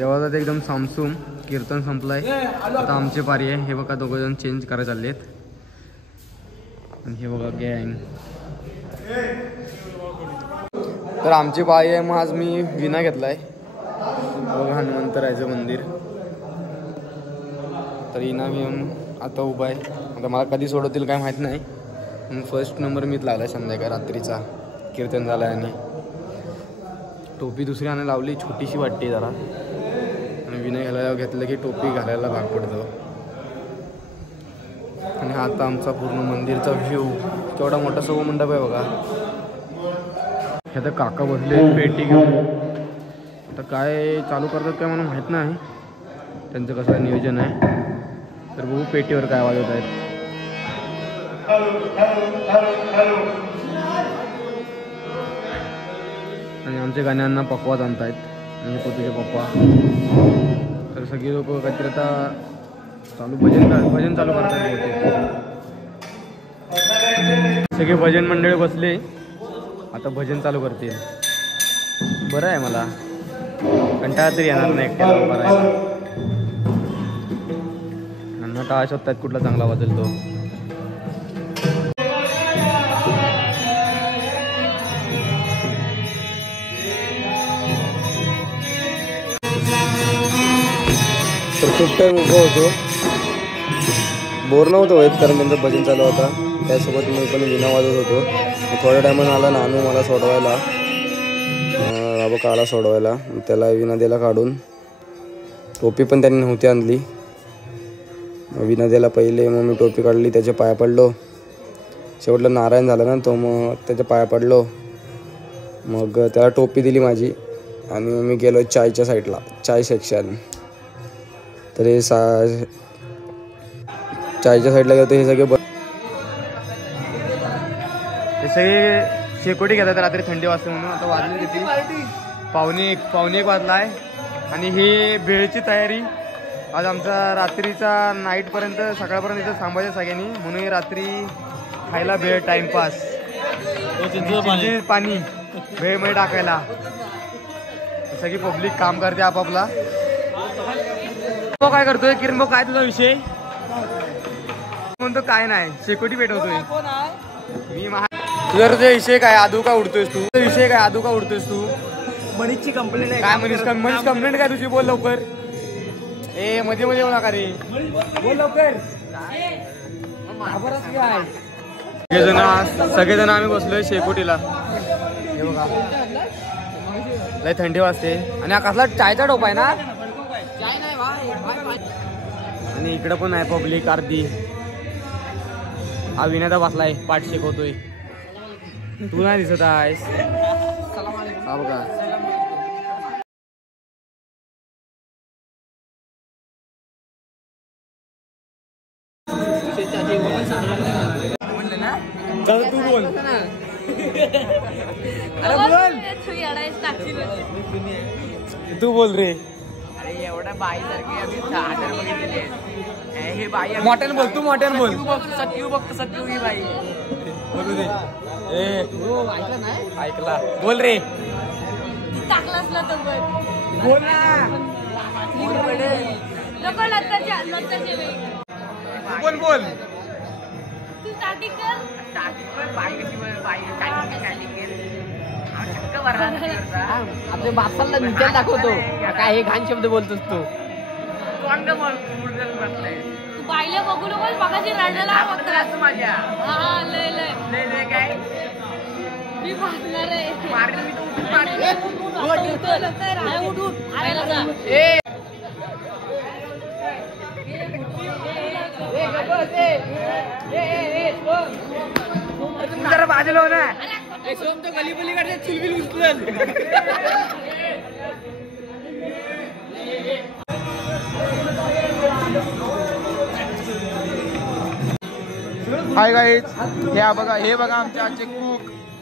देवाचा ते एकदम सामसूम कीर्तन संपलाय. आता आमची पारी आहे. हे बघा दोघं जण चेंज करायला चाललेत. आणि हे बघा गँग. तर आमची पारी आहे. मग आज मी विना घेतलाय. बघा हनुमंतरायचं मंदिर. तर इना घेऊन आता उभा आहे. आता मला कधी सोडवतील काय माहीत नाही. फर्स्ट नंबर मीच लागला संध्याकाळी रात्रीचा. कीर्तन झालं आणि टोपी दुसरी आणायला लावली. छोटीशी वाटते जरा. आणि विनय घालायला घेतलं की टोपी घालायला भाग पडतो. आणि हा आता आमचा पूर्ण मंदिरचा व्ह्यू. केवढा मोठा सभा मंडप आहे बघा. हे आता काका बसले पेटी घेऊन. आता काय चालू करतात काय मला माहीत नाही. त्यांचं कसं नियोजन आहे. तर बघू पेटीवर काय वाजवत आहेत. आणि आमच्या गाण्यांना पकवाज आणतायत. आणि पोतीचे पप्पा. तर सगळी लोक काहीतरी आता चालू भजन चालू करतात. सगळे भजन मंडळी बसले. आता भजन चालू करतील. बरं आहे मला. कंटाळा तरी येणार नाही एकट्याला उभा राहायला. त्यांना टाळा शोधतात कुठला चांगला वाजेल तो. तर खूप टाईम उभा होतो. बोर नव्हतं होत कारण त्यांचं भजन चालू होता. त्यासोबत मी पण विना वाजवत होतो. थोड्या टायमानं आला नानू मला सोडवायला. बाबा काला सोडवायला. त्याला विना द्यायला काढून. टोपी पण त्यांनी नव्हती आणली. विना द्यायला पहिले मग मी टोपी काढली. त्याच्या पाया पडलो. शेवटला नारायण झाला ना तो. मग त्याच्या पाया पडलो. मग त्याला टोपी दिली माझी. आणि मग मी गेलो चायच्या साईडला. चाय सेक्शन. तर हे चायच्या साईडला गेलो. हे सगळे शेकोटी घेतात रात्री थंडी वाजते म्हणून. आता वाजले किती? पावणे एक वाजला आहे. आणि ही भेळची तयारी. आज आमचा रात्रीचा नाईटपर्यंत सकाळपर्यंत इथं थांबायचं सगळ्यांनी. म्हणून रात्री खायला भेळ टाइमपास. पाणी भेळमध्ये टाकायला. सगळी पब्लिक काम करते आपापला. तो काय करतोय किरण भाऊ? काय तुझा विषय? म्हणतो काय नाही शेकोटी पेटवतोय मी. तुझा तुझा विषय काय? आदू का उडतोयस तू? विषय काय? आदू का उडतोयस तू? मनीषची कंप्लेंट आहे. काय मनीष कंप्लेंट काय तुझी? बोल लवकर. ए मध्ये येऊ नका रे. बोल लवकर. सगळेजण आम्ही बसलोय शेकोटीला. हे बघा लय थंडी वाजते. आणि हा कसला चायचा टोप आहे ना. आणि इकडं पण आहे पब्लिक अर्धी. हा विनयता बसलाय पाठ शिकवतोय. तू नाही दिसत आहेस. हा बघा चल तू बोल. तू बोल रे. अरे एवढा बाई सारखी बघितलेली. हे बाई मोठ्यानं बोल. तू मोठ्यानं बोल. सत्यू बघतो सत्यू ही बाई. बोलू दे. ए ऐकला नाही? ऐकला. बोल रे. टाकलाच ना तो. बोल ना. बोल बोल. तू स्टार्टिंग कर. बाई कशी बाई आपल्या बापाला निचल दाखवतो. काय हे घाण शब्द बोलतोस तू? तू बाईला बघू नको. बघाची रडायला माझ्या. हा लय लय लय काय मी मारणार आहे. जरा बाजूला हो ना. तो गली बली काढते चुलबिल उचल. Hi guys. हे बघा आमचे आजचे कुक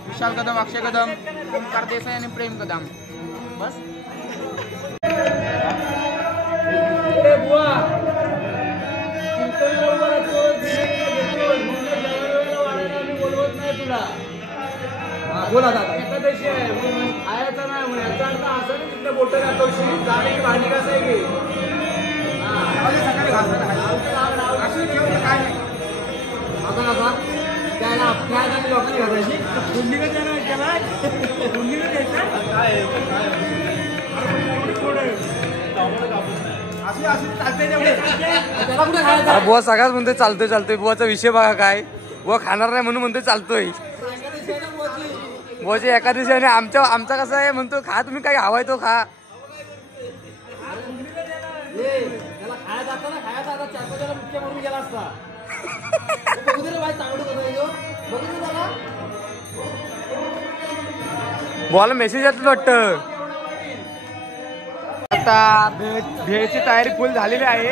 विशाल कदम, अक्षय कदम, ओमकार देसाई आणि प्रेम कदम. बस बोला दादा. एकादशी आहे आयाचा नाही. याचा अर्थ असं नाही तिथं बोट बुवा सगळ्याच म्हणतोय चालतोय चालतोय. बुवाचा विषय बघा काय, बुवा खाणार नाही म्हणून म्हणतोय चालतोय. बुवाची एका दिवशी आणि आमचा कसं आहे म्हणतो खा तुम्ही काय हवाय तो खा. बुवाला मेसेज येतात वाटतं. आता भेळची तयारी फुल झालेली आहे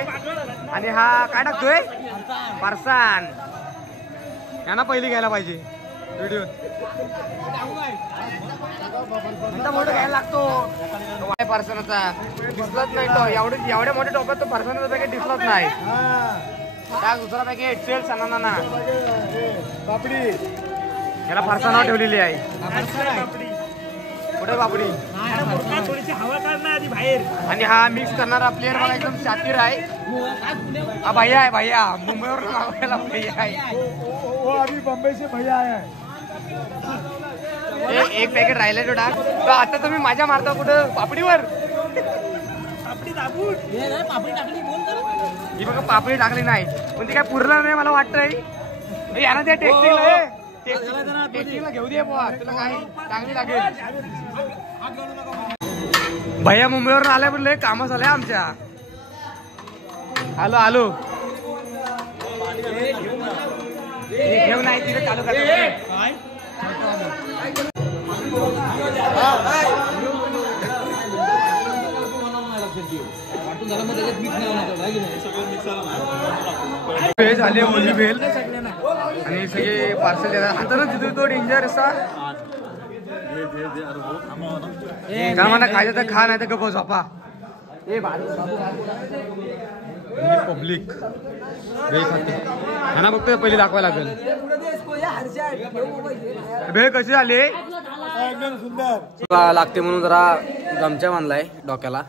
आणि हा काय टाकतोय फरसाण. यांना पहिली घ्यायला पाहिजे व्हिडिओ. मोठं घ्यायला लागतो फरसाणाचा. दिसलाच नाही तो एवढ्या मोठ्या टोपात तो फरसाणाचा पॅकेट दिसलाच नाही. त्या दुसरा पॅकेट सेल सणाना पापडी याला फरसाणावर ठेवलेली आहे. कुठे पापडी थोडीशी हवा काढणार आधी बाहेर. आणि हा मिक्स करणारा प्लेअर मला एकदम शातीर आहे. हा भैया आहे भैया मुंबईवर मागवायला भैया आहे. अभी बंबई से भैया आया है. एक पॅकेट राहिला तो डाक. तर आता तुम्ही माझ्या मारता कुठं पापडीवर. पापडी दाबून पापडी टाकली बोल कर. ही बघा पापडी टाकली नाही पण ती काय पुरलं नाही मला वाटतंय. याला त्या टेस्टिंगला घेऊ दे बुवा तुला काय चांगली लागेल. भैया मुंबईवरून आलाय पण लय कामं झालंय आमच्या. आलो आलो घेऊन नाही तिथे चालू कर. भेळ झाली ओली भेल आणि सगळे पार्सल देणार. आता तिथे तो डेंजर असा का म्हणा खायचं तर खा नाही तर गप्प झोपा. पब्लिक भेळ खाते ह्यांना बघतोय पहिली दाखवायला लागेल. भेळ कशी झाली एकदम सुंदर लागते म्हणून जरा गमच्या बांधलाय डोक्याला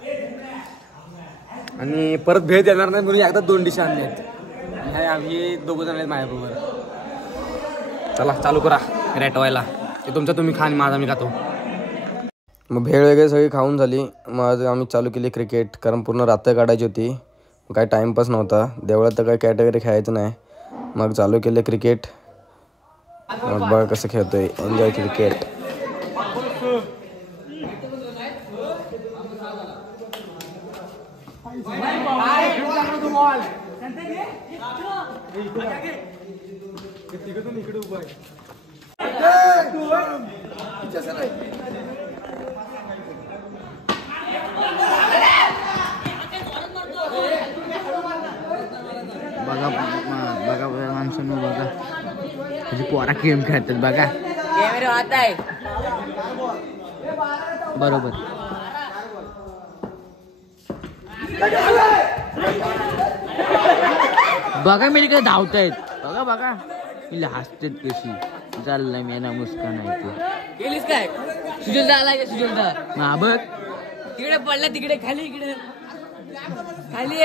आणि परत भेळ देणार नाही म्हणून एकदा 2 डिश आणल्यात. आम्ही 2 जण आहेत माझ्याबरोबर. चला चालू करा रेटवायला. ते तुमचं तुम्ही खा आणि माझा मी खातो. मग भेळ वगैरे सगळी खाऊन झाली. मग आम्ही चालू केली क्रिकेट कारण पूर्ण रात्र काढायची होती. काही टाइमपास नव्हता. देवळात तर काही कॅटेगरी खेळायचं नाही. मग चालू केले क्रिकेट. मग बघा कसं खेळतोय. Enjoy cricket. बघा बघा माणसांनो बघा म्हणजे पोरा गेम खेळतात बघा. कॅमेरा आता आहे बरोबर. बघा मी काय धावतायत बघा बघा मी हसतात कशी. चाललंय मी ना मुस्कान आहे ते केलीस काय. सुजलदा आलाय का सुजलदा. हा बघ तिकडे पडला तिकडे खाली इकडे खाली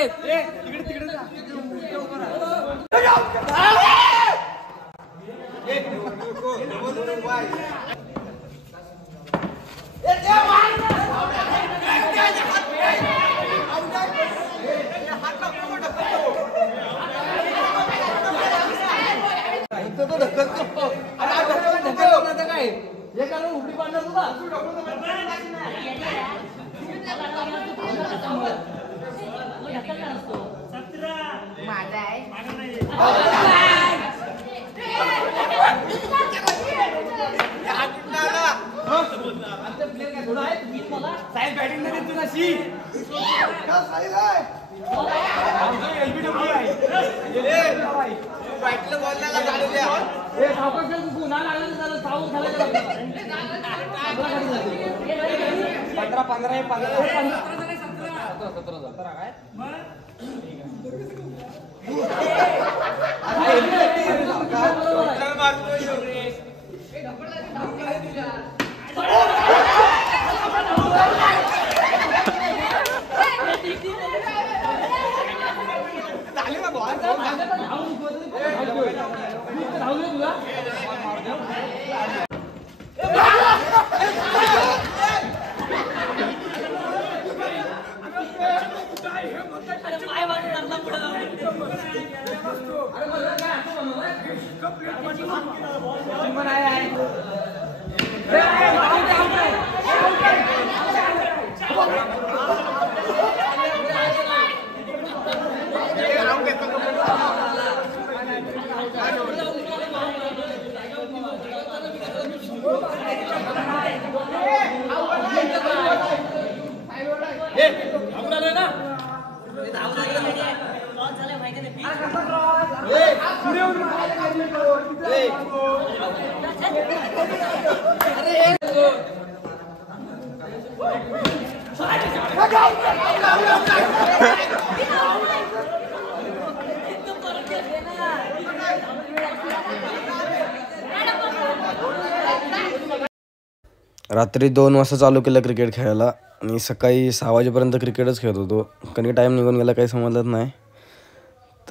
रात्री 2 वाजता चालू केलं क्रिकेट खेळायला आणि सकाळी 6 वाजेपर्यंत क्रिकेटच खेळत होतो. कधी टाईम निघून गेला काही समजलं नाही.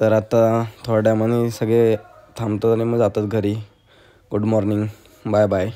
तर आता थोड्या टायमाने सगळे थांबतात आणि मग जातात घरी. Good morning, bye bye.